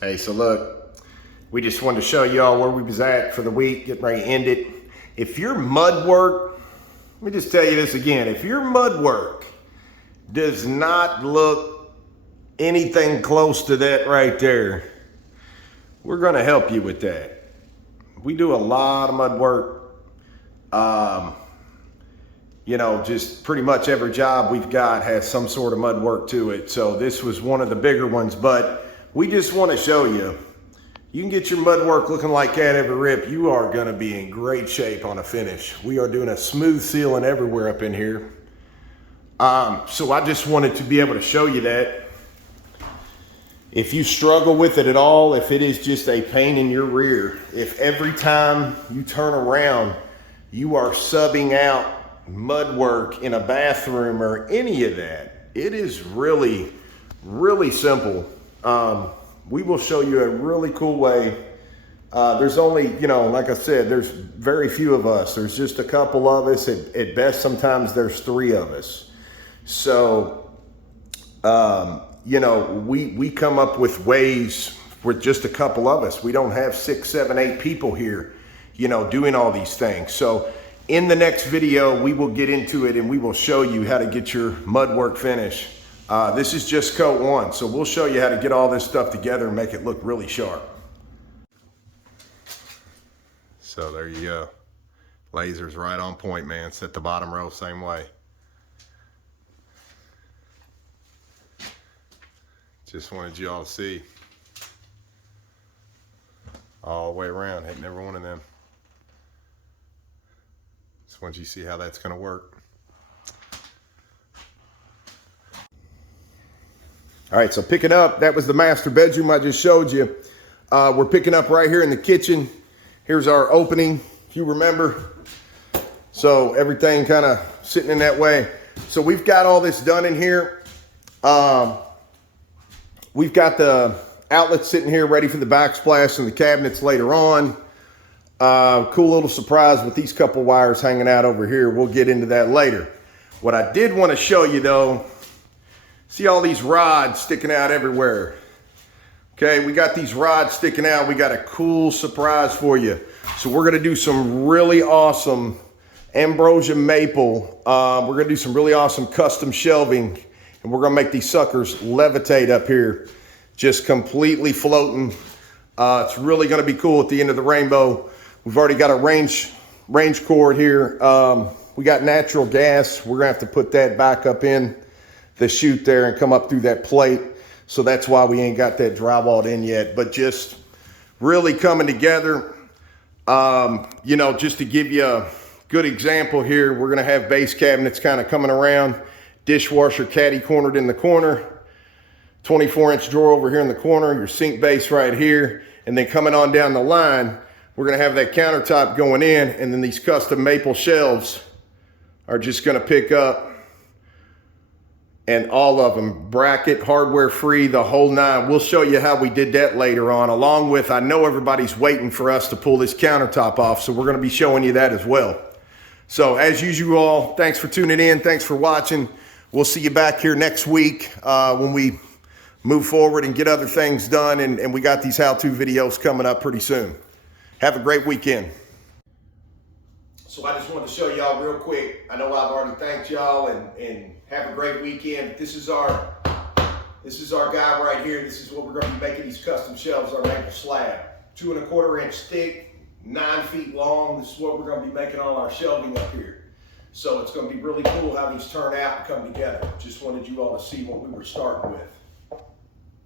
Hey, so look, we just wanted to show y'all where we was at for the week, getting ready to end it. If your mud work, let me just tell you this again, if your mud work does not look anything close to that right there, we're gonna help you with that. We do a lot of mud work. You know, just pretty much every job we've got has some sort of mud work to it. So this was one of the bigger ones, but we just want to show you, you can get your mud work looking like that every rip. You are going to be in great shape on a finish. We are doing a smooth sealing everywhere up in here. So I just wanted to be able to show you that. If you struggle with it at all, if it is just a pain in your rear, if every time you turn around, you are subbing out mud work in a bathroom or any of that, it is really, really simple. We will show you a really cool way. There's only, you know, like I said, there's very few of us. There's just a couple of us. At best, sometimes there's 3 of us. So, you know, we come up with ways with just a couple of us. We don't have 6, 7, 8 people here, you know, doing all these things. So in the next video, we will get into it and we will show you how to get your mud work finished. This is just coat 1, so we'll show you how to get all this stuff together and make it look really sharp. So there you go. Laser's right on point, man. Set the bottom row same way. Just wanted you all to see. All the way around, hitting every one of them. Just want you to see how that's gonna work. All right, so picking up, that was the master bedroom I just showed you. We're picking up right here in the kitchen. Here's our opening, if you remember. So everything kind of sitting in that way. So we've got all this done in here. We've got the outlets sitting here ready for the backsplash and the cabinets later on. Cool little surprise with these couple wires hanging out over here. We'll get into that later. What I did want to show you though, see all these rods sticking out everywhere. Okay, we got these rods sticking out. We got a cool surprise for you. So we're gonna do some really awesome ambrosia maple. We're gonna do some really awesome custom shelving, and we're gonna make these suckers levitate up here, just completely floating. It's really gonna be cool at the end of the rainbow. We've already got a range cord here. We got natural gas. We're gonna have to put that back up in the chute there and come up through that plate. So that's why we ain't got that drywalled in yet, but just really coming together. You know, just to give you a good example here, we're gonna have base cabinets kind of coming around, dishwasher caddy cornered in the corner, 24-inch drawer over here in the corner, your sink base right here, and then coming on down the line, we're gonna have that countertop going in, and then these custom maple shelves are just gonna pick up, and all of them, bracket, hardware free, the whole 9. We'll show you how we did that later on, along with, I know everybody's waiting for us to pull this countertop off, so we're gonna be showing you that as well. So as usual, thanks for tuning in, thanks for watching. We'll see you back here next week when we move forward and get other things done, and we got these how-to videos coming up pretty soon. Have a great weekend. So I just wanted to show y'all real quick. I know I've already thanked y'all and have a great weekend. This is our guy right here. This is what we're gonna be making these custom shelves, our maple slab. 2 1/4-inch thick, 9 feet long. This is what we're gonna be making all our shelving up here. So it's gonna be really cool how these turn out and come together. Just wanted you all to see what we were starting with.